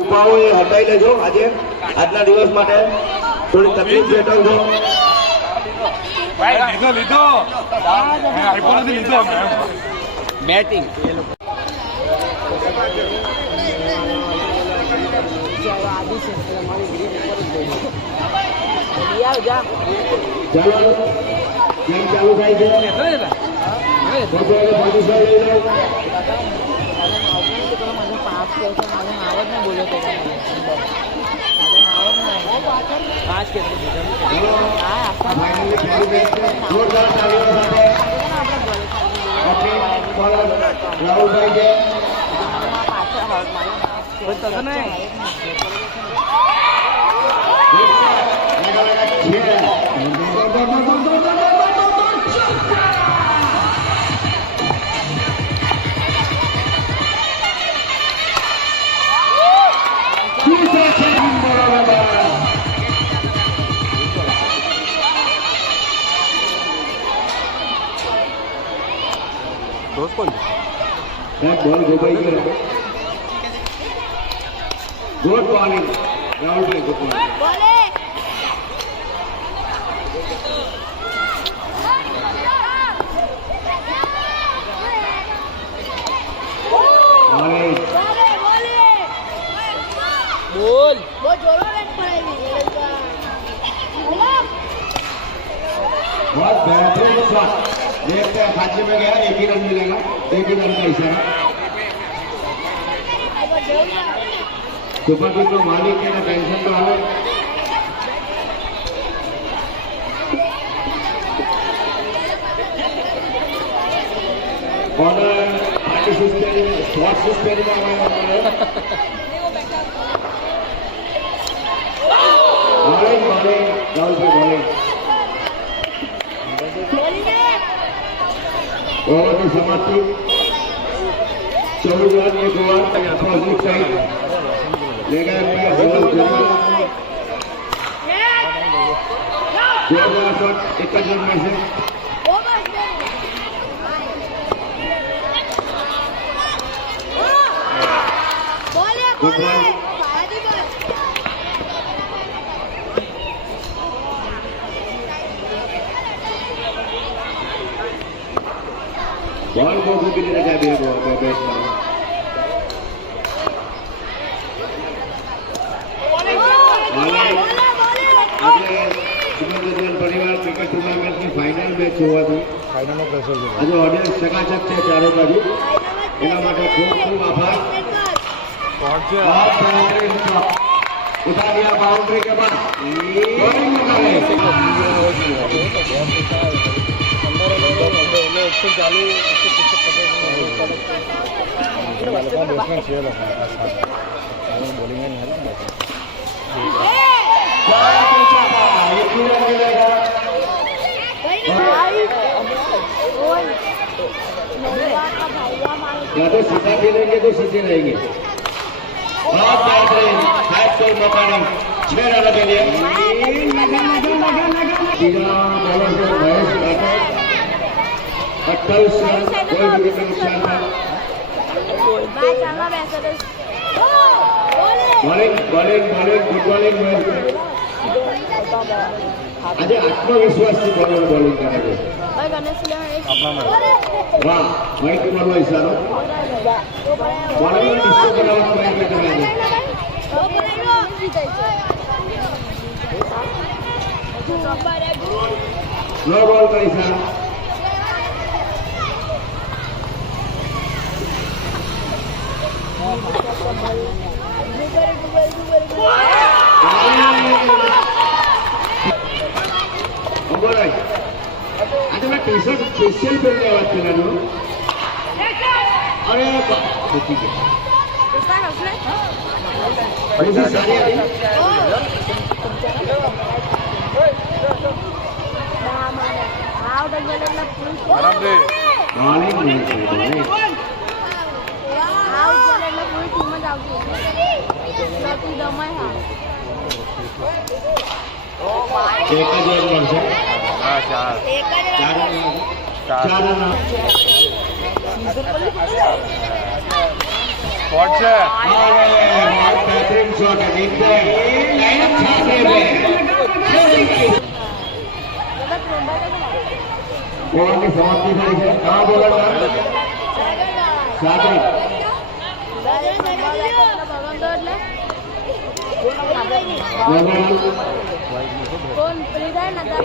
ઉપાઓ એ હટાવી લેજો. આજે આજના દિવસ માટે થોડી તકલીફ વેઠવજો. લીધો આઈફોન નથી લીધો બેટિંગ ચાલો ગેમ ચાલુ થાય છે. બોલ ગોપાઈ ગયો. ગુડ મોર્નિંગ રાહુલભાઈ. Good morning. बोल बहुत बेहतरीन शॉट. देखते हैं खाते में गया. एक ही रन मिलेगा. एक ही रन का इशारा. सुपर टीम નો માલિક એને ટેન્શન તો આવે. બોલર પાર્ટિસિપેટિંગ સ્પોર્ટ્સ સ્પેરિંગ બોલિંગ રાહુલભાઈ બોલિંગ. ઓવરની સમાપ્તિ 14 રન 1 ઓવર. અપોઝિટ સાઈડ લેગર पे गोल जोरदार शॉट. एक જ રન મળશે. बॉल को भी नहीं लगा दिया बैट्समैन. परिवार क्रिकेट टूर्नामेंट की फाइनल मैच हुआ थी. आज ऑडियंस चकाचक છે ચારે બાજુ. એના માટે ખૂબ ખૂબ આભાર. उठा दिया बाउंड्री के बाद या तो सीधा खेलेंगे तो सीधे रहेंगे. बहुत बेहतरीन हाई स्कोर मौका नहीं. 6 रन के लिए तीसरा बॉलर से महेश राठौर 28 रन. कोई विकेट नुकसान था. Bowling bowling bowling good bowling. आज आत्मविश्वास से बॉलर बॉलिंग करे છે. वाह माइक मारो इशारो. बॉलिंग डिस्को करावत माइक लगावे. नो बॉल का इशारा. આજે મેં ટી શર્ટ સ્પેશિયલ પહેરીને વાત કરેલો. અરે ઠીક છે. પૈસા સારી હતી. એક જ રન મળશે. ચાર રન. શોર્ટ છે बेहतरीन शॉट है देखते हैं लाइन छाते हुए बॉल की समाप्ति करी है कहां बोला सागर कोण फ्री जाय ना त्या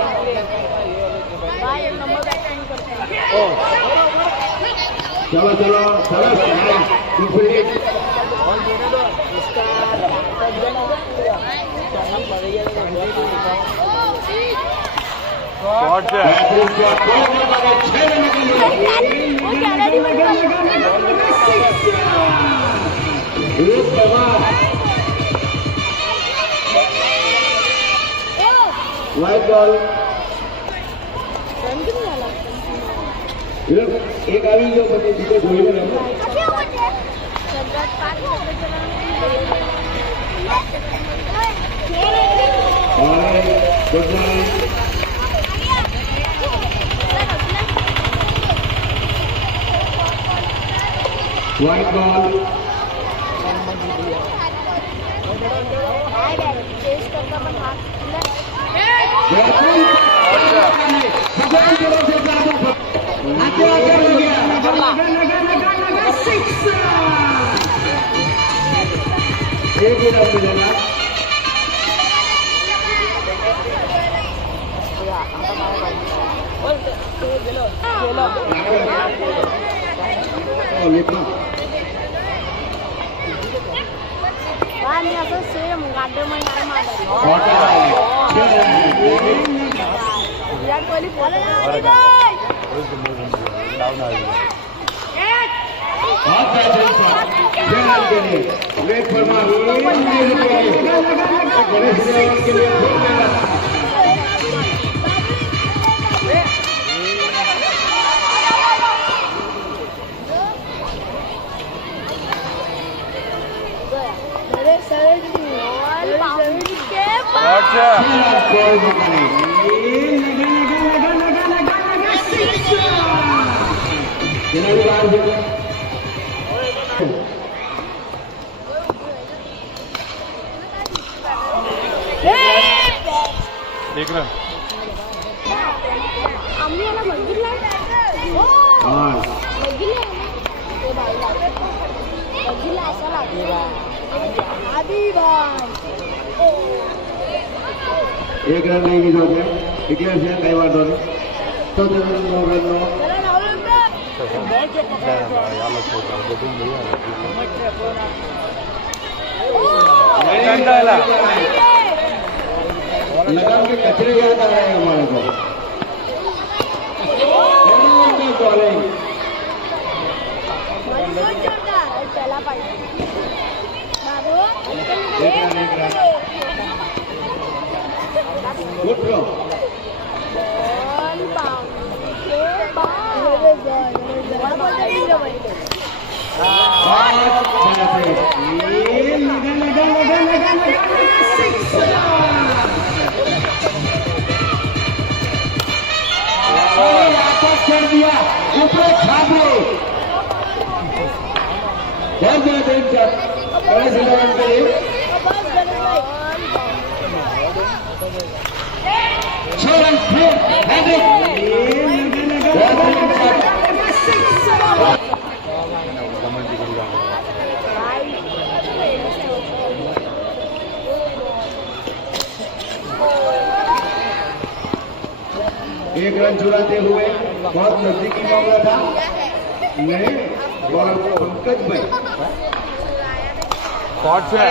बाय नंबर बॅटिंग करते चलो चलो चलो दूसरी શોર્ટ છે बेहतरीन शॉट 6 रन के लिए एक बर्बाद वाइड बॉल एक આવી ગયો પછી જીતે જોઈ લે ગુડ મોર્નિંગ वाइड बॉल एक ही रन मिलेगा लिखना आणि असं सेम गाड्डे नाही मारत विराट कोहली बहुत बेहतरीन शॉट 6 रन के लिए वेट फरमा गणेश देवल के लिए શોર્ટ છે कोई मौका नहीं खिलाड़ी बाहर से એક રન आम्ही याला बघितलं हाँ बघितलं असं लागलं आधी भाई एक रन नहीं गिर गया डिक्लेयर से कई बार दोनों तो रन चला राहुल लगाम के कचरे याद आ रहे हैं हमारे को बॉलिंग चला पाहिजे बाबू गुड थ्रो कर दिया ऊपर छापे बहुत बेहतरीन शॉट गणेश इलेवन के लिए 6 रन थे हैट्रिक बेहतरीन शॉट एक रन चुराते हुए बहुत नजदीकी मामला था नहीं बॉल पंकज भाई શોર્ટ છે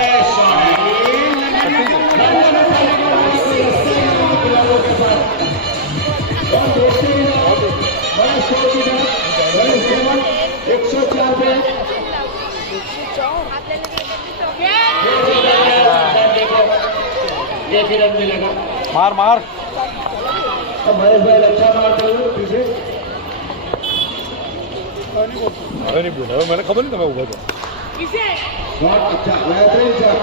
बड़ा स्कोर की तरफ 104 पे ये भी रन मिलेगा માર માર अब महेश भाई अच्छा मारते हुए पीछे હવે નહીં બોલ હવે મને ખબર નહીં તમે ઉભા છો शॉट अच्छा बेहतरीन शॉट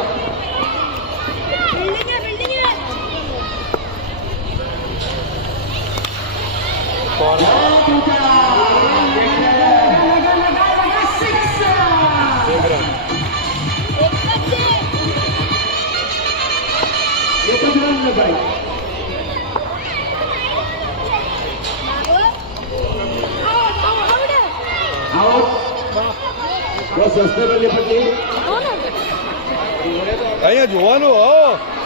એક રન वो સસ્ટેનેબલ પછી અહીંયા જોવાનું હો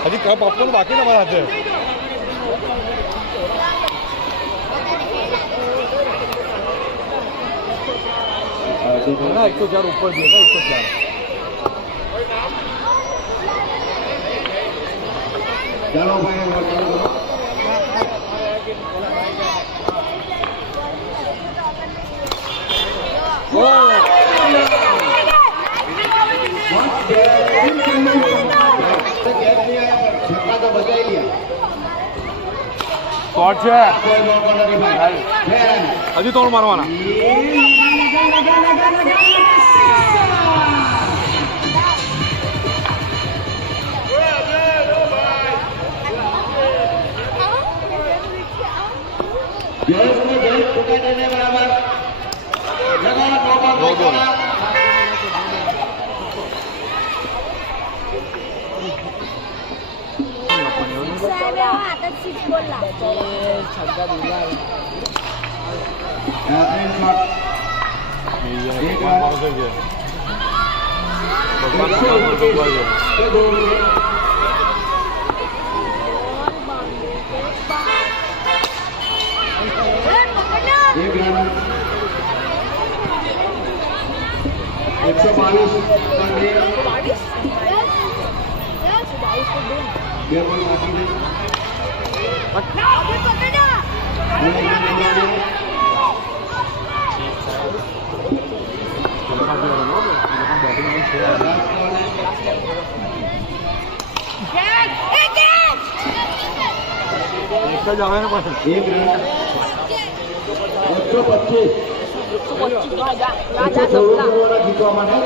હજી કપ આપવાનું બાકી ને મારા હાથે ના 104 ઉપર છે 104 ચાલો ભાઈ છક્કા તો બચાવી ગયા શોર્ટ છે કોઈ મોકો નથી ભાઈ હજી ત્રણ મારવાના એક જ આવે ને પાછળ 125 જીતવા માટે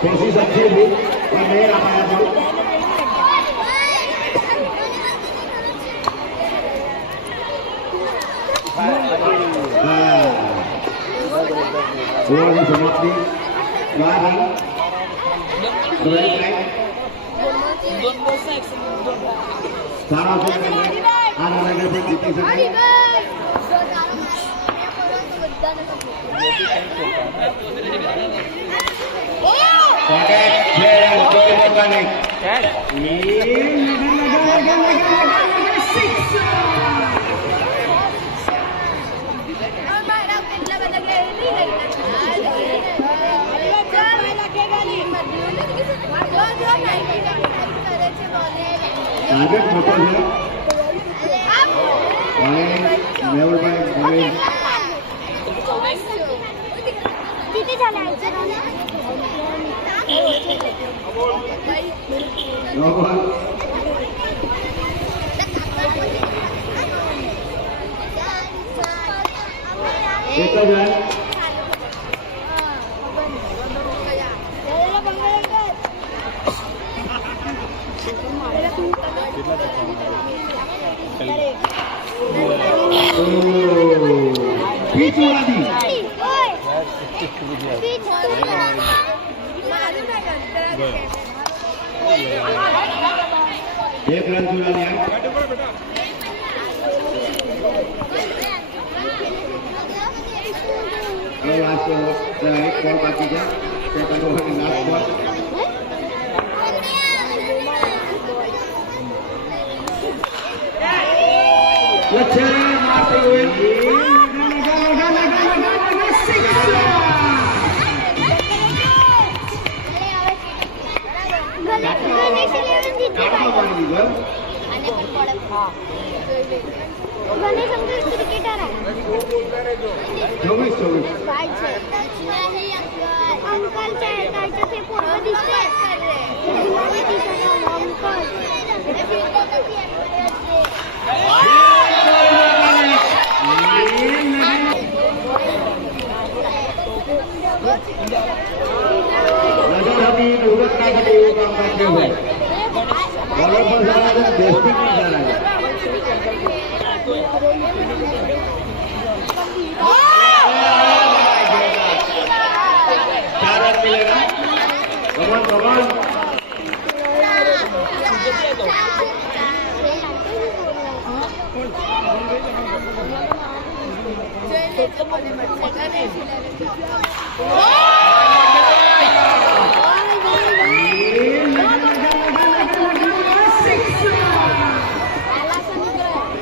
कोशिश अच्छी हुई और नहीं आ पाया था समाप्ति सारा जीती टार्गेट मोटा है मेहुलभाई किती झाले एक है बीच वाला दी एक रन चुरा लिया लास्ट एक बॉल बाकी है सेकंड ओवर की लास्ट बॉल अच्छा मारते हुए भाई छे अंकल छे त्याचे ते पोरग दिसते गुलाबी टी-शर्ट अंकल नजर अभी उड़त ना करे એવું કામ કરते હોય બોલર પર સારા છે બેસ્ટિંગ નહીં સારા છે चार रन मिलेगा कमन कमन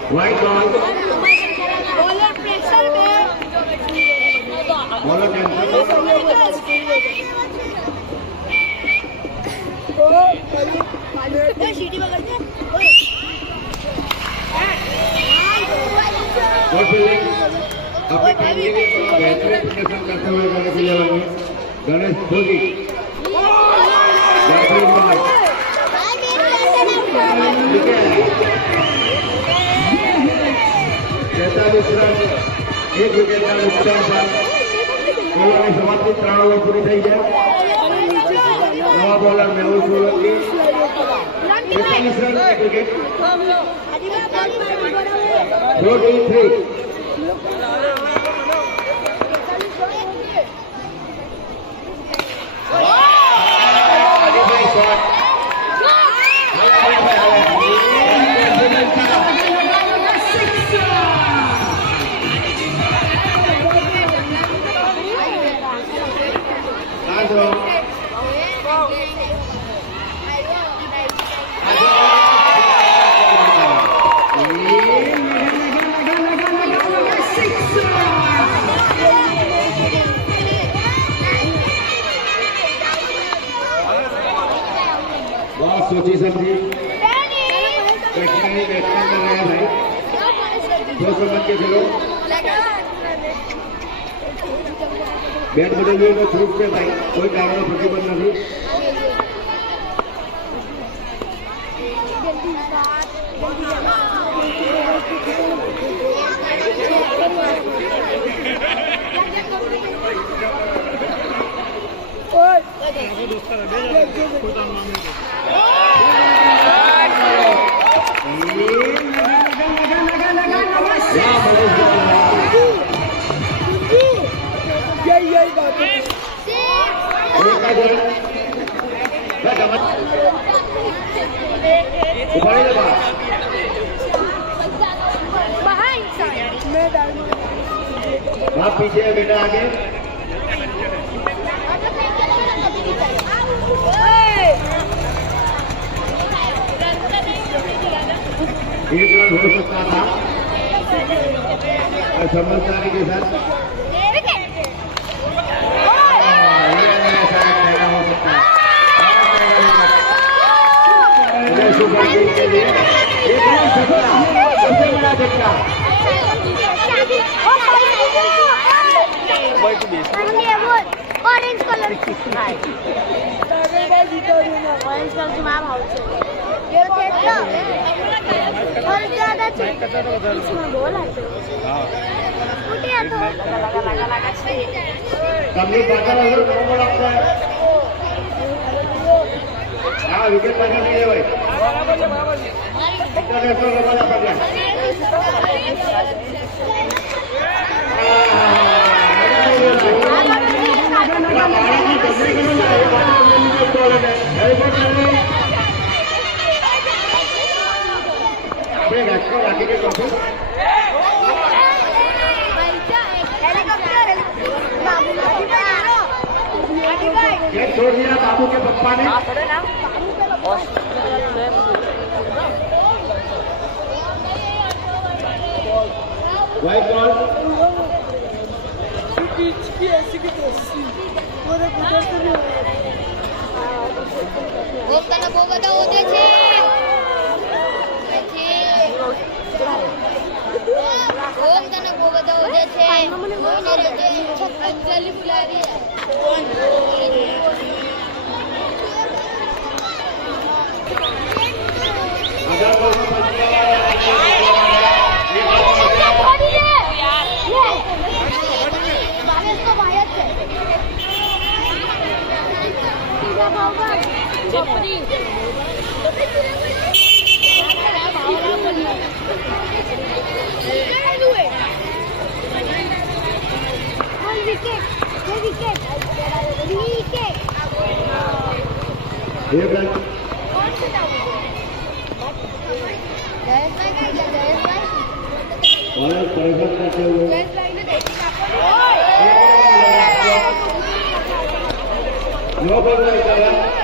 वाइड बॉल बॉलर प्रेशर में बॉलर कैंसिल सीटी पकड़ते और फील्डिंग अपने टीम के लिए बेहतरीन प्रदर्शन करते हुए गणेश इलेवन में गणेश खोजी बेहतरीन बॉल तैतालीस रन एक विकेट का नुकसान पर ओवરની સમાપ્તિ 3 ઓવર પૂરી થઈ છે નવા બોલર મેહુલ સોલંકી 45 રન એક વિકેટ 4-3 बहुत सोची समझी बैट्समैन कर रहे हैं भाई 200 रन के खेलो बैट बदलिए तो छूट पे भाई कोई कारण प्रतिबंध नहीं आप पीछे है बेटा आगे एक रन हो सकता था और समझदारी के साथ सुपर किंग्स के लिए एक रन सफल सबसे बड़ा झटका ऑरेंज कलर ऑरेंज कलर की मां भाव छे ये खेतला और ज्यादा छे इसमें गोल है हां फुटिया तो लगा छे कमी पाकर अगर नो बॉल आपका हां विकेट पाकर नहीं है भाई इंटरनेशनल रन आपका क्या આપણે રાખો રાખી કે કહું ये छोड़ दिया बाबू के पप्पा ने वाइट बॉल ઓમ તને બહુ બધા ઓદે છે ઓમ તને બહુ બધા રોજે છે અંજલિ બોલાવી No problem, Kaya.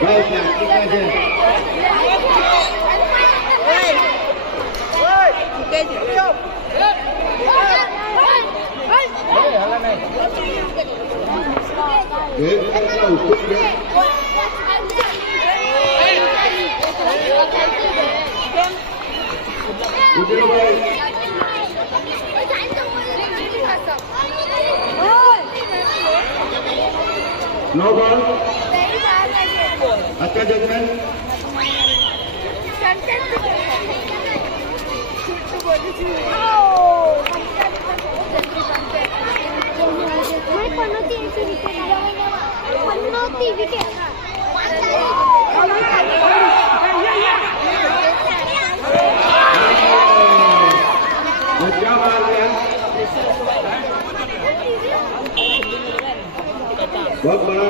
Baik, ya, kita aja. No ball. अच्छा जजमेंट क्या मार दिया बहुत बड़ा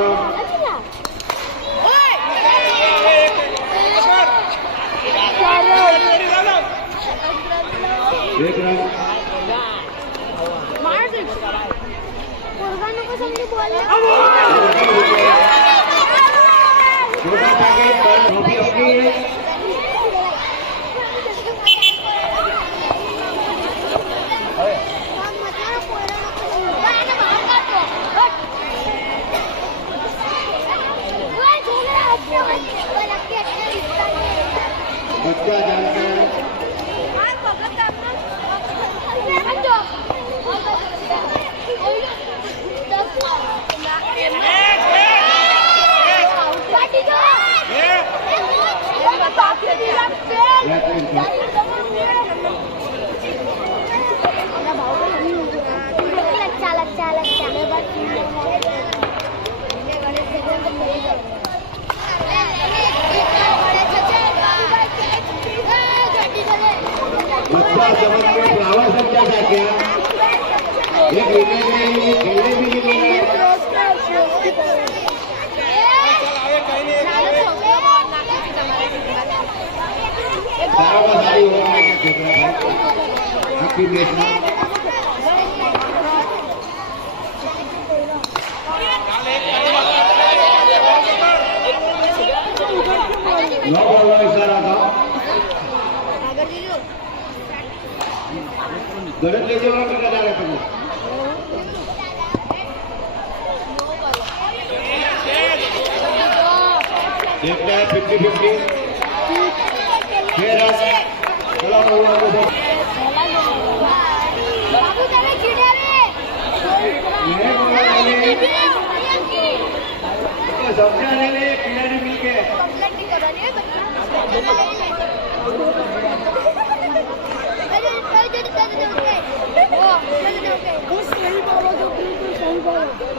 एक रन मार दे मुर्गानों को समझे बोल छोटा पैकेट ट्रॉफी अपनी है बच्चा जानता है बच्चा जब फ्लावर समझा जाके एक विकेट में खेलने भी नहीं मिला सारी हो गई आपकी मैच में नौ बॉल में इशारा था गलत ले जाओ क्या जा रहे तुम देखते हैं 50-50 चलो बाबू तेरे चिड़िया रे समझा नहीं खिलाड़ी मिल के कंप्लेंट नहीं कर रही है सही बोलो जो बिल्कुल सही बोलो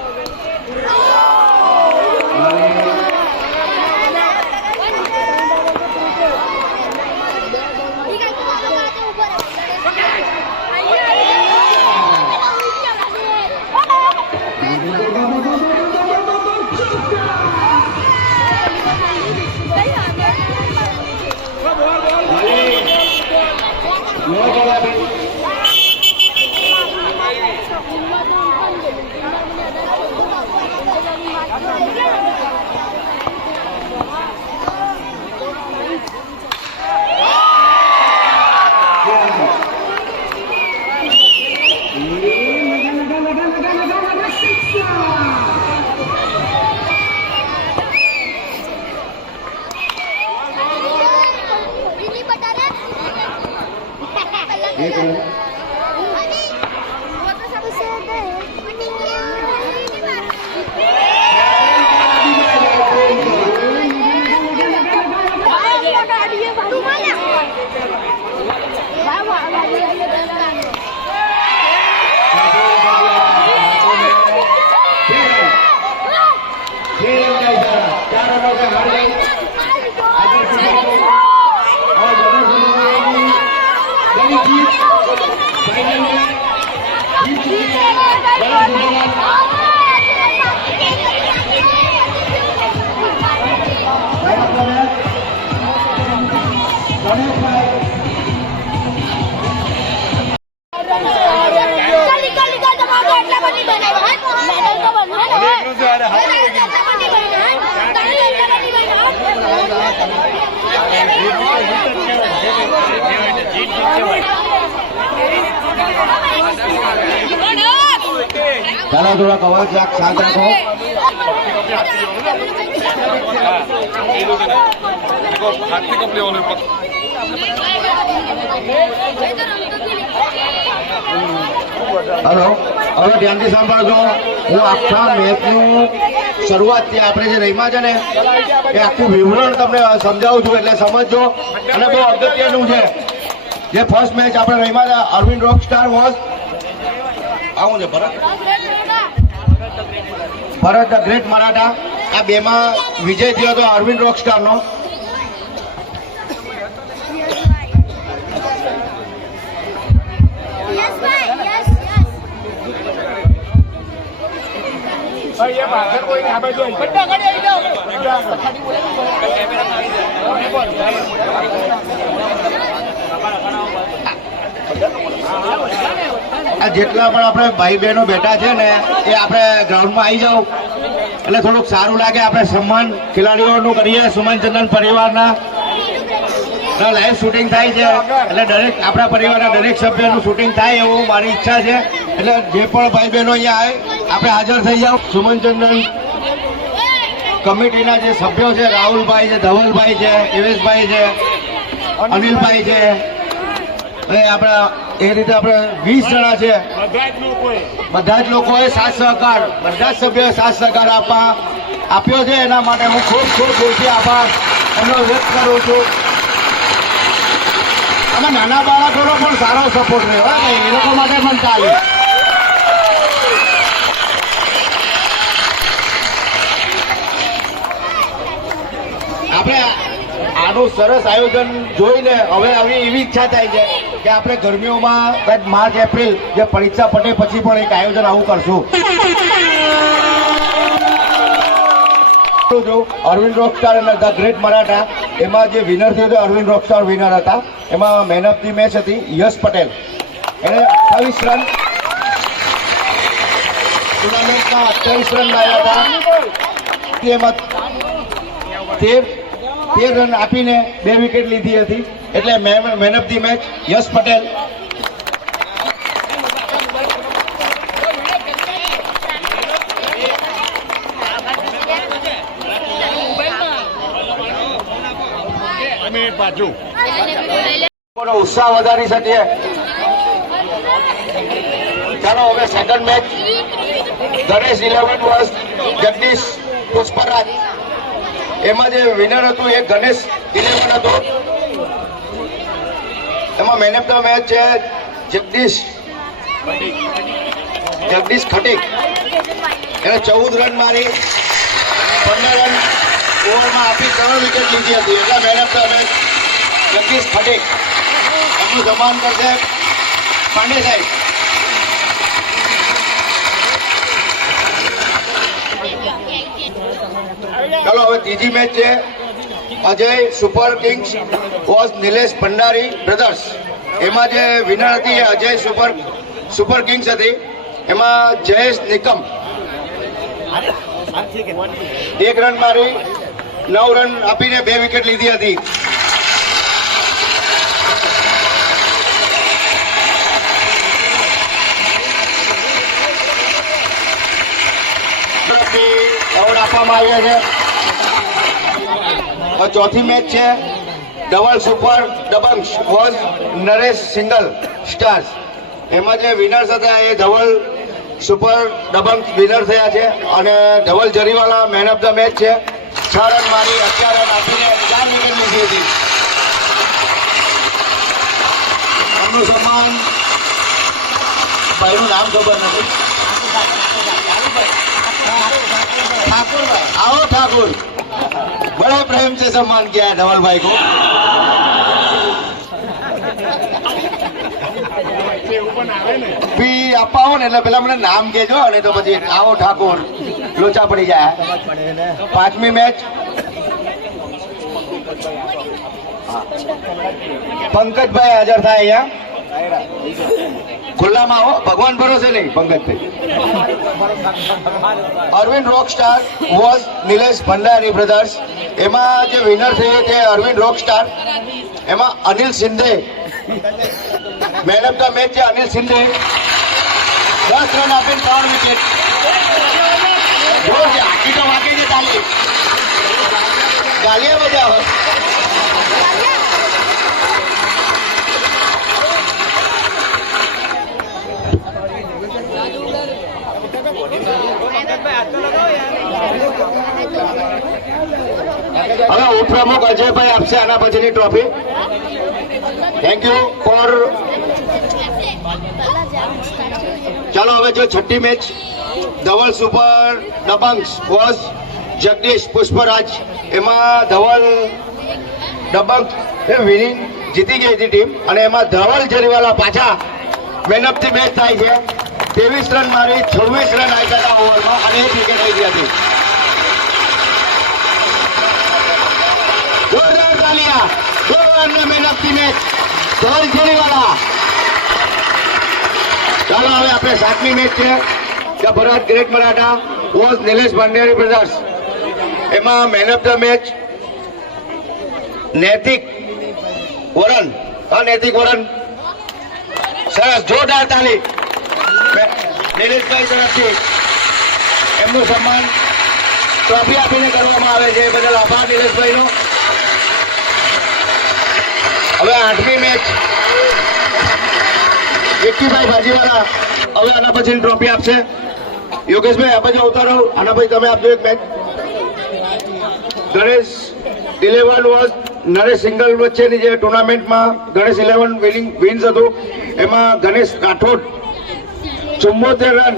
એક રન ચાલો થોડા કવર શાંત રાખો. હલો, હવે ધ્યાનથી સાંભળજો. હું આખા મેચનું શરૂઆતથી આપણે જે રમ્યા છે ને એ આખું વિવરણ તમને સમજાવું છું, એટલે સમજજો. અને બહુ અગત્યનું છે, જે ફર્સ્ટ મેચ આપણે રમ્યા હતા અરવિંદ રોકસ્ટાર વોઝ આવું છે ભરત ધ ગ્રેટ મરાઠા. આ બેમાં વિજય થયો હતો અરવિંદ રોકસ્ટારનો. આ જેટલા પણ આપણે ભાઈ બહેનો બેઠા છે ને એ આપણે ગ્રાઉન્ડમાં આવી જાઓ એટલે થોડુંક સારું લાગે. આપણે સન્માન ખેલાડીઓનું કરીએ, સુમનચંદન પરિવારના લાઈવ શૂટિંગ થાય છે એટલે દરેક આપણા પરિવારના દરેક સભ્યનું શૂટિંગ થાય એવું મારી ઈચ્છા છે. એટલે જે પણ ભાઈ બહેનો અહીંયા આવે આપણે હાજર થઈ જાઓ. સુમનચંદન કમિટીના જે સભ્યો છે, રાહુલભાઈ છે, ધવલભાઈ છે, દેવેશભાઈ છે, અનિલભાઈ છે, અને આપણા એ રીતે આપણે 20 જણા છે. બધા જ લોકોએ સાથ સહકાર, બધા જ સભ્યોએ સાથ સહકાર આપ્યો છે. એના માટે હું ખૂબ ખૂબ દિલથી આભાર એમનો વ્યક્ત કરું છું. અને નાના બાળકોનો પણ સારો સપોર્ટ રહ્યો, એ લોકો માટે પણ ચાલે. આપણે આનું સરસ આયોજન જોઈને હવે આવી એવી ઈચ્છા થાય છે કે આપણે ગરમીઓમાં કદાચ માર્ચ એપ્રિલ જે પરીક્ષા પટે પછી પણ એક આયોજન આવું કરશું. અરવિંદ રોકસ્ટાર અને ધ ગ્રેટ મરાઠા એમાં જે વિનર થયો હતો અરવિંદ રોકસ્ટાર વિનર હતા. એમાં મેન ઓફ ધી મેચ હતી યશ પટેલ. એને 28 રન ટુર્નામેન્ટમાં 28 રન લાવ્યા હતા. એમાં 13 રન આપીને 2 વિકેટ લીધી હતી. એટલે મેન ઓફ ધી મેચ યશ પટેલ. ઉત્સાહ વધારી શકીએ. ચાલો હવે સેકન્ડ મેચ ગણેશ 11 વર્ષ જગદીશ પુષ્પરાજ. એમાં જે વિનર હતું એ ગણેશ 11 હતો. એમાં મેન ઓફ ધ મેચ છે જગદીશ ખટીક. એને 14 રન મારી 15 રન ઓવરમાં આપી 3 વિકેટ લીધી હતી. એટલે main of the match Jagdish ખટીક. એમનું સન્માન કરશે પાંડે સાહેબ. ચાલો હવે ત્રીજી મેચ છે Ajay super kings was Nilesh Bhandari brothers. એમાં જે વિનર હતી એ અજય સુપર કિંગ્સ હતી. એમાં જયેશ નિકમ 1 રન મારી 9 રન આપીને 2 વિકેટ લીધી હતી. એવોર્ડ આપવામાં આવ્યા છે. ચોથી મેચ છે double super Dabang vs Naresh single stars. એમાં જે વિનર્સ હતા એ ધવલ સુપર દબંગ વિનર થયા છે અને Dhaval Jariwala man of the match છે. 6 રન મારી 11 રન આપીને 4 વિકેટ લીધી હતી. એમનું સન્માન ભાઈનું નામ ખબર નથી. ठाकुर आओ ठाकुर बड़े प्रेम से सम्मान किया है धवल भाई को. બી અપાવો ને એટલે પેલા મને નામ કહેજો અને તો પછી આવો ઠાકોર લોચા પડી જાય. 5મી મેચ પંકજભાઈ હાજર થાય અહીંયા ખુલ્લામાં આવો, ભગવાન ભરોસે નહીં પંકજભાઈ. Arvind rock star was Nilesh Bhandari brothers. એમાં જે વિનર છે તે અરવિંદ રોક સ્ટાર. એમાં Anil Shinde man of the match છે. અનિલ શિંદે 10 રન આપીને 3 વિકેટ. આખી તો વાગે છે તાલી ગાલિયા બજાવ. હવે ઉપપ્રમુખ અજયભાઈ આપશે આના પછીની ટ્રોફી. Thank you for. ચાલો હવે જો 6ઠ્ઠી match Dhaval super Dabangs was Jagdish Pushparaj. એમાં ધવલ દબંગ વિનિંગ જીતી ગઈ હતી ટીમ અને એમાં ધવલ જરીવાલા પાછા મેન ઓફ ધી મેચ થાય છે. 23 રન મારી 26 રન આપ્યા હતા ઓવરમાં અને 1 વિકેટ આવી ગઈ હતી. જોરદાર તાલિયા. Man of the match Dhaval Jariwala. ચાલો હવે આપણે 7મી મેચ છે the Bharat great Maratha was Nilesh Bhandari brothers. એમાં man of the match Naitik Varan. નૈતિક વરન સરસ જોરદાર તાલી નિલેશભાઈ તરફથી. એમનું સન્માન ટ્રોફી આપીને કરવામાં આવે છે. એ બદલ આભાર નિલેશભાઈનો. હવે 8મી મેચ વિક્કીભાઈ ભાજીવાલા હવે આના પછી ટ્રોફી આપશે. યોગેશભાઈ આ બાજુ અવતારો. આના પછી તમે આપજો એક મેચ. ગણેશ 11 વોઝ નરેશ સિંગલ વચ્ચેની જે ટુર્નામેન્ટમાં ગણેશ 11 વિન્સ હતું એમાં ગણેશ રાઠોડ 74 રન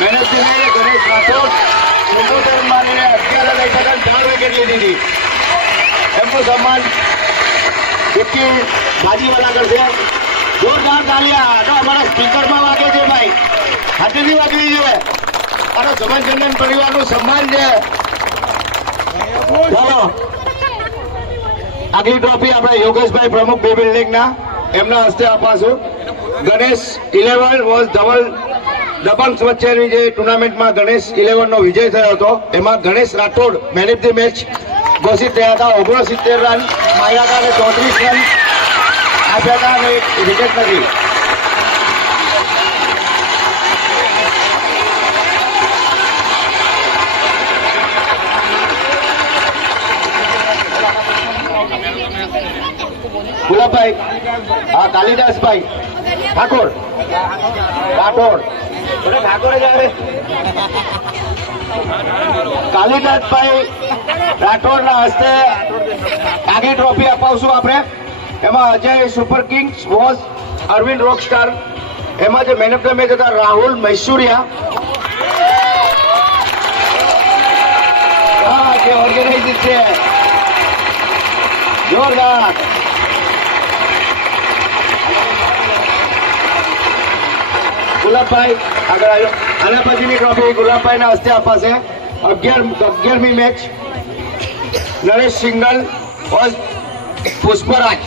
મહેનત કરીને ગણેશ રાઠોડ 74 રન મારીને 11 રન આપ્યા 4 વિકેટ લીધી હતી. એમનું સન્માન વિક્કી ભાજીવાલા કરશે. જોરદાર તાલિયા. તો અમારા સ્પીકરમાં વાગે છે ભાઈ, હાથેથી વાગવી જોઈએ. અને જમનચંદન પરિવારનું સન્માન છે. ચાલો આગલી ટ્રોફી આપણે યોગેશભાઈ પ્રમુખ બે બિલ્ડિંગના એમના હસ્તે અપાશું. ગણેશ 11 વોઝ ધવલ દબંગ્સ વચ્ચેની જે ટુર્નામેન્ટમાં ગણેશ 11 નો વિજય થયો હતો એમાં ગણેશ Rathod main of the match ઘોષિત થયા હતા. 69 રન માર્યા હતા અને 34 રન આપ્યા હતા અને 1 વિકેટ નથી. ગુલાબભાઈ, હા કાલિદાસભાઈ ઠાકોર રાઠોડ ઠાકોર જ આવે. કાલિદાસભાઈ રાઠોડના હસ્તે આગલી ટ્રોફી અપાવશું આપણે. એમાં Ajay super kings vs Arvind rock star. એમાં જે મેન ઓફ ધ મેચ હતા રાહુલ મૈસુરિયા. હા તે ઓર્ગેનાઇઝ છે જોરદાર. ગુલાબભાઈ આગળ આવ્યો. આના પછીની ટ્રોફી ગુલાબભાઈના હસ્તે અપાશે. 11મી match Naresh single was Pushparaj.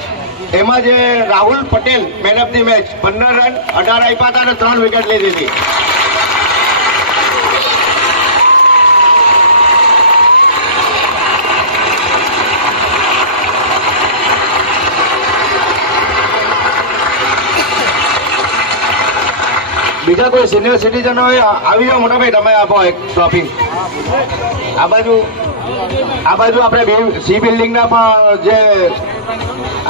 એમાં જે Rahul Patel man of the match 15 run 18 આપ્યા હતા અને 3 વિકેટ લીધી હતી. બીજા કોઈ સિનિયર સિટીઝન હોય આવી જાઓ મોટાભાઈ, તમે આપો એક ટ્રોફી. આ બાજુ આ બાજુ આપણે સી બિલ્ડિંગના પણ જે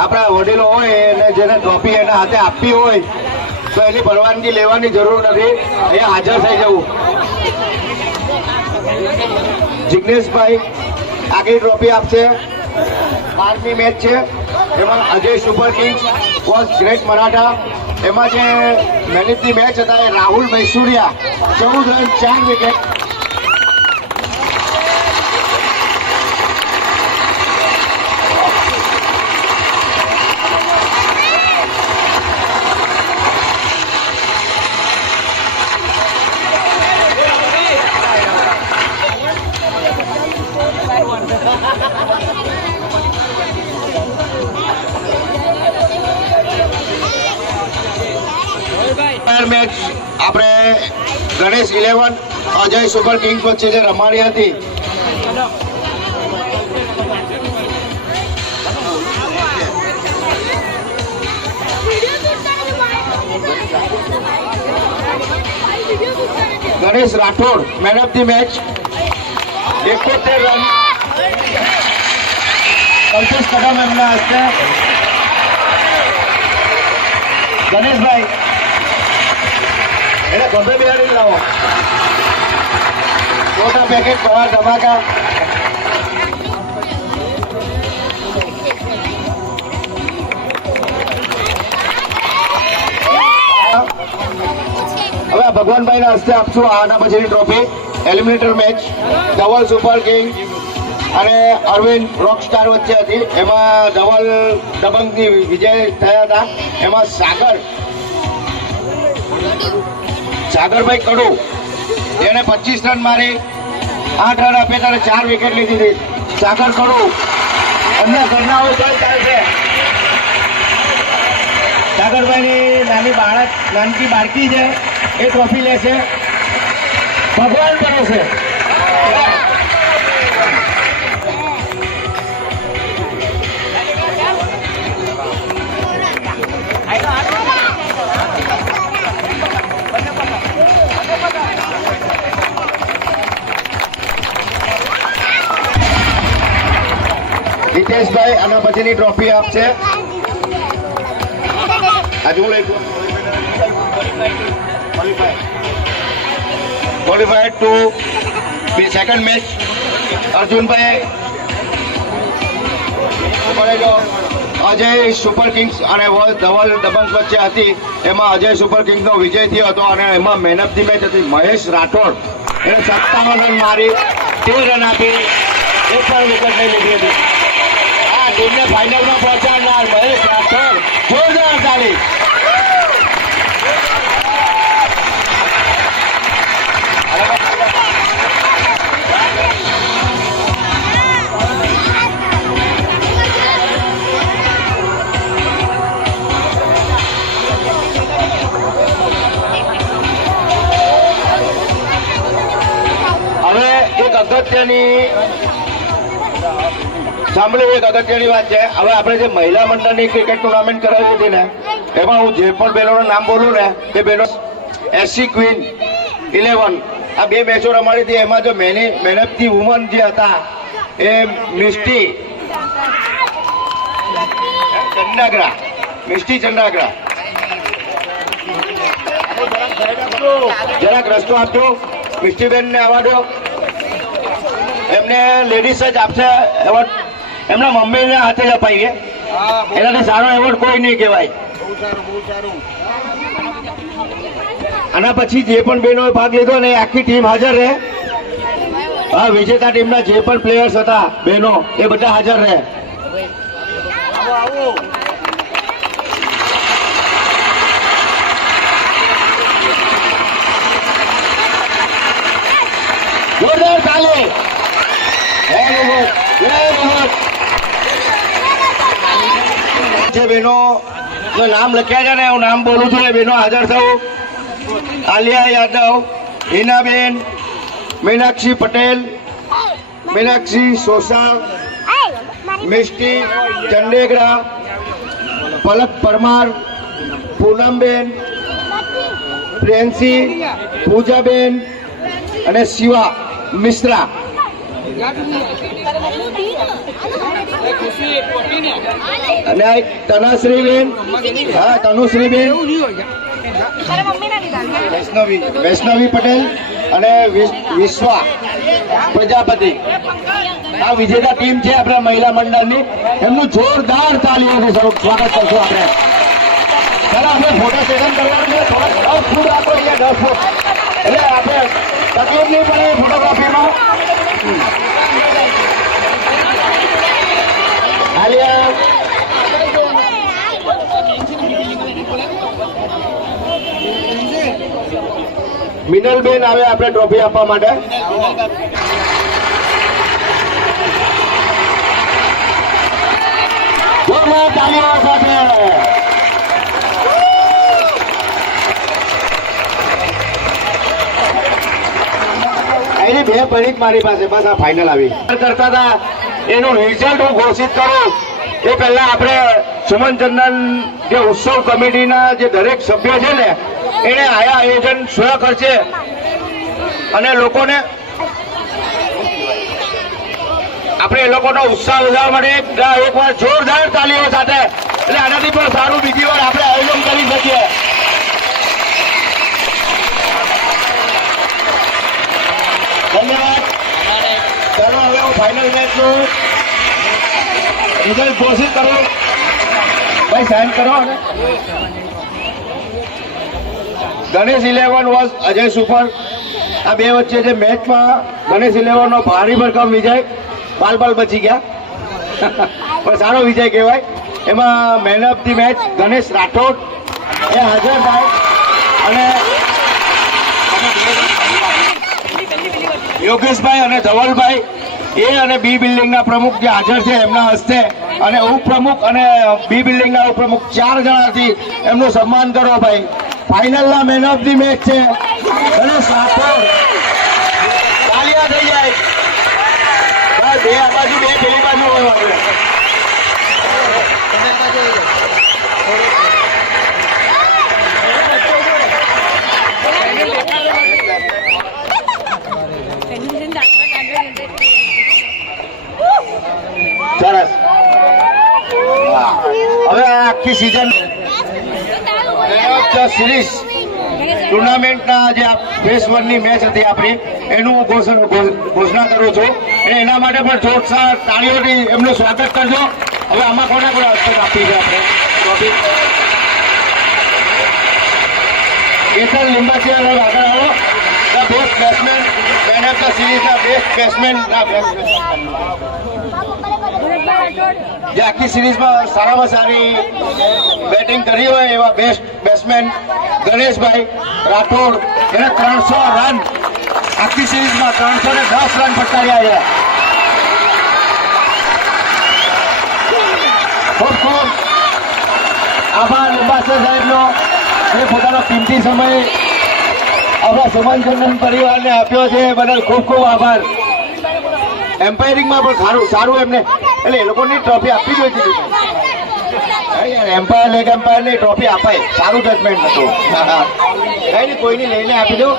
આપણા વડીલો હોય અને જેને ટ્રોફી એના હાથે આપવી હોય તો એની પરવાનગી લેવાની જરૂર નથી, અહીંયા હાજર થઈ જવું. જિગ્નેશભાઈ આગળ ટ્રોફી આપશે. 12મી મેચ છે, એમાં Ajay super kings was great Maratha. એમાં જે મેન ઓફ ધી મેચ હતા એ રાહુલ મૈસુરિયા, 14 રન 4 વિકેટ. મેચ આપણે ગણેશ 11 અજય સુપર કિંગ્સ વચ્ચે જે રમાડી હતી ગણેશ Rathod main of the match, 71 રન. કલ્પેશ કદમ એમના હસ્તે. ગણેશભાઈ એને ગમે બિહાડી લાવો. મોટા પેકેટ બહાર ધમાકા. હવે ભગવાનભાઈના હસ્તે આપશું આના પછીની trophy. Eliminator match Dhaval super king અને અરવિંદ રોકસ્ટાર વચ્ચે હતી. એમાં ધવલ દબંગથી વિજય થયા હતા. એમાં સાગરભાઈ કડુ એને 25 રન મારી 8 રન આપ્યા ત્યારે 4 વિકેટ લીધી હતી. સાગર કડુ એમના ઘરના હોય તો ચાલશે. સાગરભાઈની નાનકી બાળકી છે એ ટ્રોફી લેશે. ભગવાન બનો છે. જીતેશભાઈ આના પછીની ટ્રોફી આપશે. આજુ લઈ qualified to second match. Arjunbhai Ajay super Kings અને ધવલ દબંગ વચ્ચે હતી. એમાં અજય સુપર કિંગ્સનો વિજય થયો હતો અને એમાં મેન ઓફ ધી મેચ હતી મહેશ રાઠોડ. એને 57 રન મારી 13 રન આપી 1 પણ વિકેટ નહીં લીધી હતી. આ ટીમને ફાઇનલમાં પહોંચાડનાર મહેશ રાઠોડ, જોરદાર તાળી. અગત્યની વાત છે. હવે આપણે જે મહિલા મંડળની ક્રિકેટ ટુર્નામેન્ટ કરાવી હતી ને એમાં હું જે પણ બહેનોનું નામ બોલું ને એ બહેનો એસી ક્વીન 11 આ 2 મેચો રમાડી હતી. એમાં જો મેન ઓફ ધી વુમન જે હતા એ મિસ્ટી ચંદ્રાગ્રા. જરાક રસ્તો આપજો મિસ્ટીબેનને આવવા દો. એમને લેડીઝ જ આપશે એવોર્ડ. એમના મમ્મીને હાથે જ અપાઈએ. એનાથી સારો એવોર્ડ કોઈ નહીં કહેવાય. આના પછી જે પણ બહેનોએ ભાગ લીધો ને આખી ટીમ હાજર રહે. હા, વિજેતા ટીમના જે પણ પ્લેયર્સ હતા બહેનો એ બધા હાજર રહે. જોરદાર તાળી. જે બહેનો નામ લખ્યા છે ને હું નામ બોલું છું એ બહેનો હાજર થવું. આલિયા યાદવ, હિનાબેન, મીનાક્ષી પટેલ, મીનાક્ષી સોસા, મિષ્ટી ચંડેગરા, પલક પરમાર, પૂનમબેન, પ્રેન્સી, પૂજાબેન અને શિવા મિશ્રા અને આ તનુશ્રીબેન, હા તનુશ્રીબેન વૈષ્ણવી પટેલ અને વિશ્વા પ્રજાપતિ, આ વિજેતા ટીમ છે આપણા મહિલા મંડળની. એમનું જોરદાર તાળીઓથી સ્વાગત કરશું આપણે. ચાલો આપણે ફોટો સેશન કરવાનું છે. થોડા 10 ફૂટ આપો, અહીંયા 10 ફૂટ, એટલે આપણે તકલીફ નહીં પડે ફોટોગ્રાફીમાં. આલિયા મિનલબેન આવે આપણે ટ્રોફી આપવા માટે. જોરદાર તાળીઓ સાથે એની 2 પરીખ મારી પાસે, બસ આ ફાઇનલ આવી કરતા હતા. એનું રિઝલ્ટ હું ઘોષિત કરું એ પહેલા આપણે સુમન ચંદન જે ઉત્સવ કમિટીના જે દરેક સભ્ય છે ને, એને આયા આયોજન સ્વખર્ચે અને લોકોને આપણે એ લોકોનો ઉત્સાહ વધારવા માટે એકવાર જોરદાર તાલીઓ સાથે, એટલે આનાથી પણ સારું બીજી વાર આપણે આયોજન કરી શકીએ. ધન્યવાદ. ચાલો હવે હું ફાઇનલ મેચનું રિઝલ્ટ ઘોષિત કરું. ભાઈ સાઇન કરો. ગણેશ 11 વોઝ અજય સુપર. આ બે વચ્ચે જે મેચમાં ગણેશ 11 નો ભારી ભરકમ વિજય, બાલ બચી ગયા પણ સારો વિજય કહેવાય. એમાં man of the match Ganesh Rathod એ હાજર થાય અને યોગેશભાઈ અને ધવલભાઈ એ અને બી બિલ્ડિંગના પ્રમુખ જે હાજર છે એમના હસ્તે અને ઉપપ્રમુખ અને બી બિલ્ડિંગના ઉપપ્રમુખ 4 જણાથી એમનું સન્માન કરો. ભાઈ ફાઇનલના મેન ઓફ ધી મેચ છે ગણેશ રાઠોડ. તાલિયા થઈ જાય. બે આ બાજુ, બે પેલી બાજુ હોય. સરસ. હવે આ આખી સિઝન સિરીઝ ટુર્નામેન્ટના જે ફેઝ 1 ની મેચ હતી આપણી, એનું ઘોષણા કરું છું. એના માટે પણ જોરદાર તાળીઓથી એમનું સ્વાગત કરજો. હવે આમાં કોને હસ્તક આપી છે આપણે ટ્રોફી? કેતન લીંબાચિયા આગળ આવો. The best batsman, man of the સિરીઝના બેસ્ટ બેટ્સમેન, જે આખી સિરીઝમાં સારામાં સારી બેટિંગ કરી હોય એવા બેસ્ટ બેટ્સમેન ગણેશભાઈ રાઠોડ. એને 300 રન આખી સિરીઝમાં 310 રન ફટકાર્યા છે. ખૂબ ખૂબ આભાર લીંબાચિયા સાહેબનો, અને પોતાનો કિંમતી સમય આપણા સુમન ચંદન પરિવારને આપ્યો છે એ બદલ ખૂબ ખૂબ આભાર. એમ્પાયરિંગમાં પણ સારું એમને, એટલે એ લોકોની ટ્રોફી આપવી જોઈએ છે. એમ્પાયર લેગ એમ્પાયરની ટ્રોફી અપાય, સારું જજમેન્ટ હતું. કઈ નહીં, કોઈની લઈને આપી દો.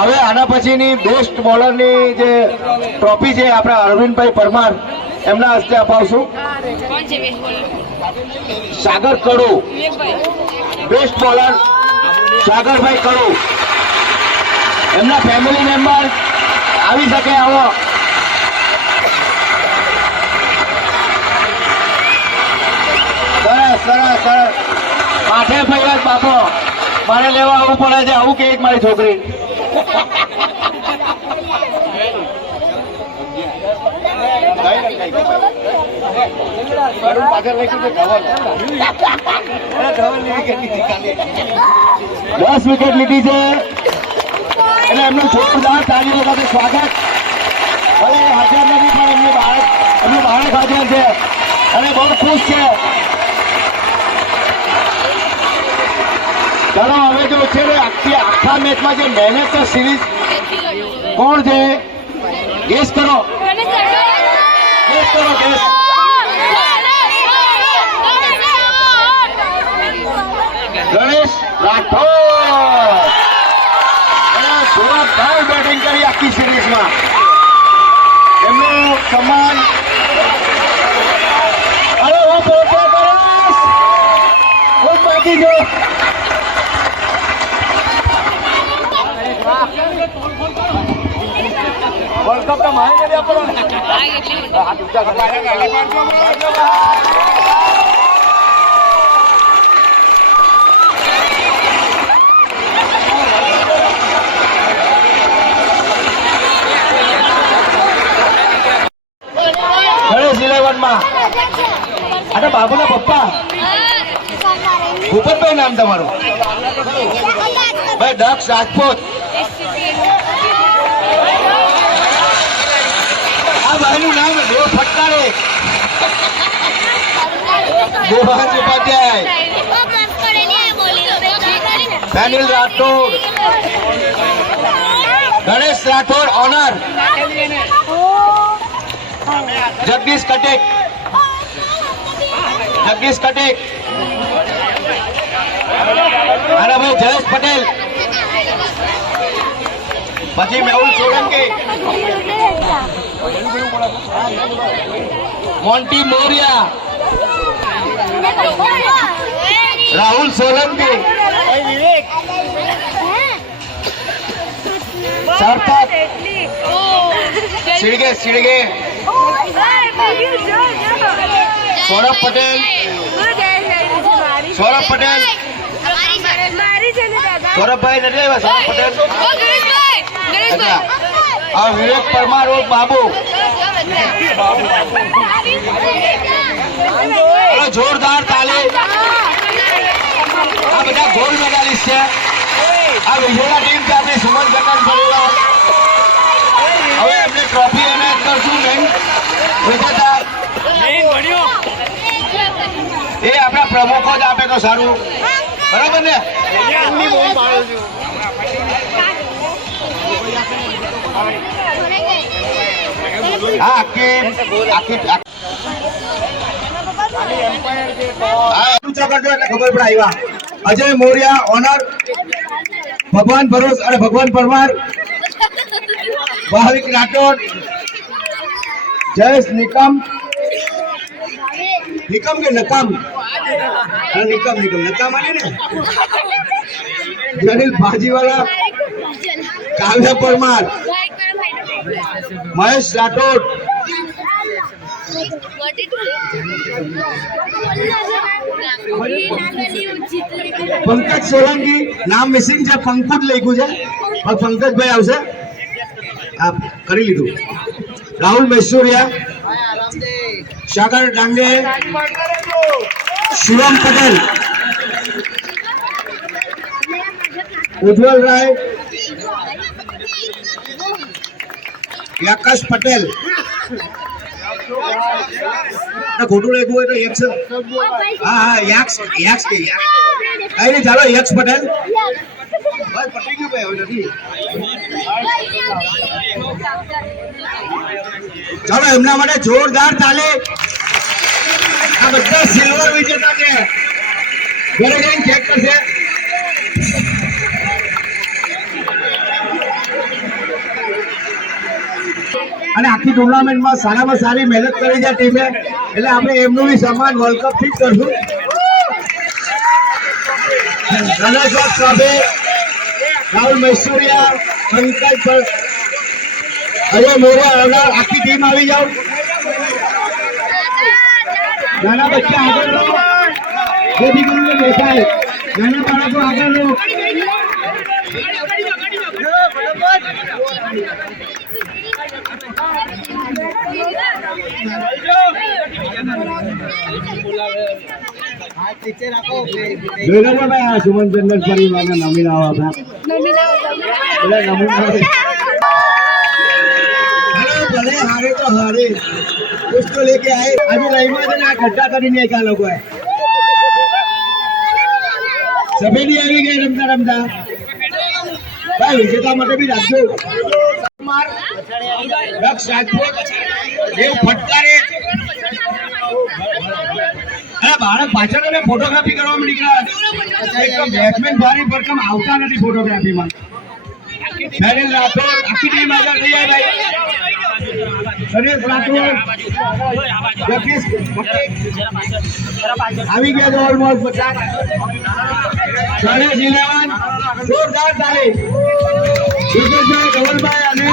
હવે આના પછીની બેસ્ટ બોલરની જે ટ્રોફી છે આપણા અરવિંદભાઈ પરમાર એમના હસ્તે અપાવશું. સાગર કડુ, બેસ્ટ બોલર સાગરભાઈ કડુ. એમના ફેમિલી મેમ્બર આવી શકે આવો. સરસ સરસ સરસ. માથે ભાઈ બાપો મારે લેવા આવવું પડે છે, આવું કે મારી છોકરી. પાછળ લખ્યું છે ધવલ. 10 વિકેટ લીધી છે, એટલે એમનું જોરદાર તાળીઓ સાથે સ્વાગત. હવે હાજર નથી પણ એમનું બાળક હાજર છે અને બહુ ખુશ છે. ચાલો હવે જો છે ને આખા મેચમાં જે મેન ઓફ ધ સિરીઝ કોણ છે ગેસ કરો. ગેસ કરો, ગેસ. ગણેશ રાઠોડ. જોરદાર બેટિંગ કરી આખી રેસમાં એમનું સન્માન અરે હું પોતે કરીશ હું બાકી જો વર્લ્ડ કપ મારી કરી આપો ને હાથ ઊંચા ગણેશ 11 માં અરે બાબુના પપ્પા ભૂપતભાઈ નામ તમારું ભાઈ દક્ષ રાજપૂત આ ભાઈનું નામ દેવ ફટકારે દેવાંશ ઉપાધ્યાય અનિલ રાઠોડ ગણેશ રાઠોડ ઓનર જગદીશ કટેક અને ભાઈ જયેશ પટેલ પછી મેહુલ સોલંકી મોન્ટી મોરિયા રાહુલ સોલંકી સાર્થક સિડગે સૌરભ પટેલ સૌરભભાઈ નથી આવ્યા સૌરભ પટેલ આ વિવેક પરમાર ઓર બાબુ જોરદાર તાલે આ બધા ગોલ્ડ મેડાલિસ્ટ છે આ વિજેતા ટીમ છે આપણી સુમન કટન પરિવાર હવે એમને ટ્રોફી એનાયત કરશું મેન વિજેતા એ આપણા પ્રમુખો જ આપે તો સારું બરાબર ને હા ખબર પડે આવ્યા અજય મોરિયા ઓનર ભગવાન ભરોસ અને ભગવાન પરમાર ભાવિક રાઠોડ જયેશ નિકમ કે નકામ નકામ આલી ને જનીલ ભાજીવાલા કાવ્ય પરમાર મહેશ રાઠોડ પંકજ સોલંકી નામ મિસિંગ છે પંકુજ લખ્યું છે પંકજભાઈ આવશે આપ કરી લીધું રાહુલ મૈસુરિયા સાગર ડાંગે શિવમ પટેલ ઉજ્જવલ રાય યકાશ પટેલ ખોટું લખ્યું હોય તો યક્ષ હા યક્ષ કઈ નહીં ચાલો યક્ષ પટેલ બસ પટી ગયું ભાઈ હવે નથી ચાલો એમના માટે જોરદાર તાલે આ બધા સિલ્વર વિજેતા છે ઘરે જઈને ચેક કરશે અને આખી ટુર્નામેન્ટમાં સારામાં સારી મહેનત કરી છે ટીમે એટલે આપણે એમનું બી સન્માન વર્લ્ડ કપ થી જ કરશું રનર્સ ટ્રોફી રાહુલ મૈસુરિયા પંકજ અજય મોરિયા આખી ટીમ આવી જાઓ નાના બચ્ચા આગળ રહો જેથી કરીને દેખાય નાના બાળકો આગળ રહો सुमन चंदन परिवार का नमीना हुआ भले हारे तो हारे कुछ तो लेके आए अभी रहीमा से ना खड्डा कर नहीं क्या लोग है सभी नहीं आई गए रमता रमता भाई विजेता मटे भी राखो दक्ष राजपूत देव फटकारे अरे भारत पाछળ ને ફોટોગ્રાફી કરવામાં નીકળ્યા એકદમ બેટ્સમેન ભારી ભરકમ આવતા નથી ફોટોગ્રાફીમાં નરેન રાઠોડ આખી ટીમ આગળ થઈ જાય ભાઈ. ગણેશ રાઠોડ જગદીશ આવી ગયા છે ઓલમોસ્ટ 50. ગણેશ 11 જોરદાર તાળી. વિજયભાઈ ધવલભાઈ અને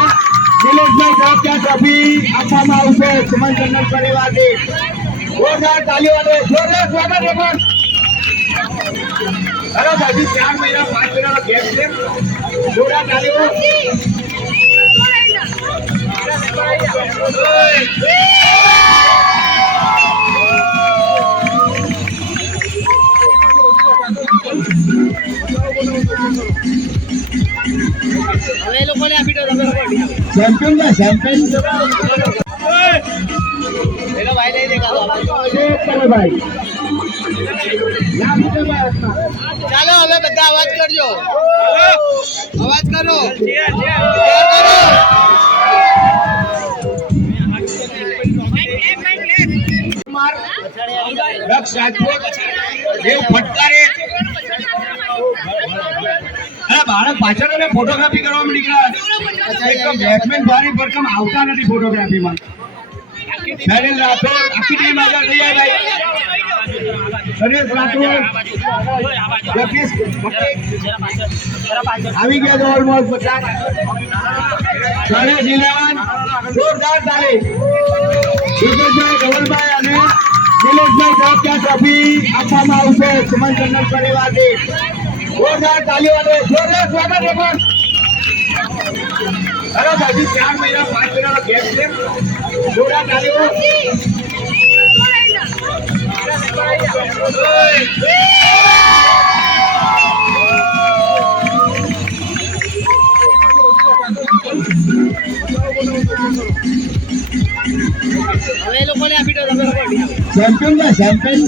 નિલેશભાઈ તરફથી ટ્રોફી આપવામાં આવશે સુમન ચંદન પરિવારથી. જોરદાર તાલીઓ અને જોરદાર સ્વાગત રેકોર્ડ. અરે બાજી 4 મહિના 5 મહિનાનો ગેપ છે. જોરદાર તાલીઓ. ચેમ્પિયન का चैंपियन हेलो भाई नहीं देखा करो भाई ચાલો હવે બધા અવાજ કરજો અવાજ કરો દક્ષ રાજપૂત દેવ ફટકારે. અરે બાળક પાછળ અને ફોટોગ્રાફી કરવામાં નીકળ્યા. એકદમ બેટ્સમેન ભારી ભરકમ આવતા નથી ફોટોગ્રાફીમાં. નરેન રાઠોડ આખી ટીમ આગળ થઈ જાય ભાઈ. ગણેશ રાઠોડ જગદીશ આવી ગયા છે ઓલમોસ્ટ 50. ગણેશ 11 જોરદાર તાળી. વિજયભાઈ ધવલભાઈ અને નિલેશભાઈ તરફથી ટ્રોફી આપવામાં આવશે સુમન ચંદન પરિવારથી. જોરદાર તાલીઓ અને જોરદાર સ્વાગત રેકોર્ડ. અરે બાજી 4 મહિના 5 મહિનાનો ગેપ છે. જોરદાર તાલીઓ. હવે એ લોકોને આપી દો તમે ચેમ્પિયન का चैंपियन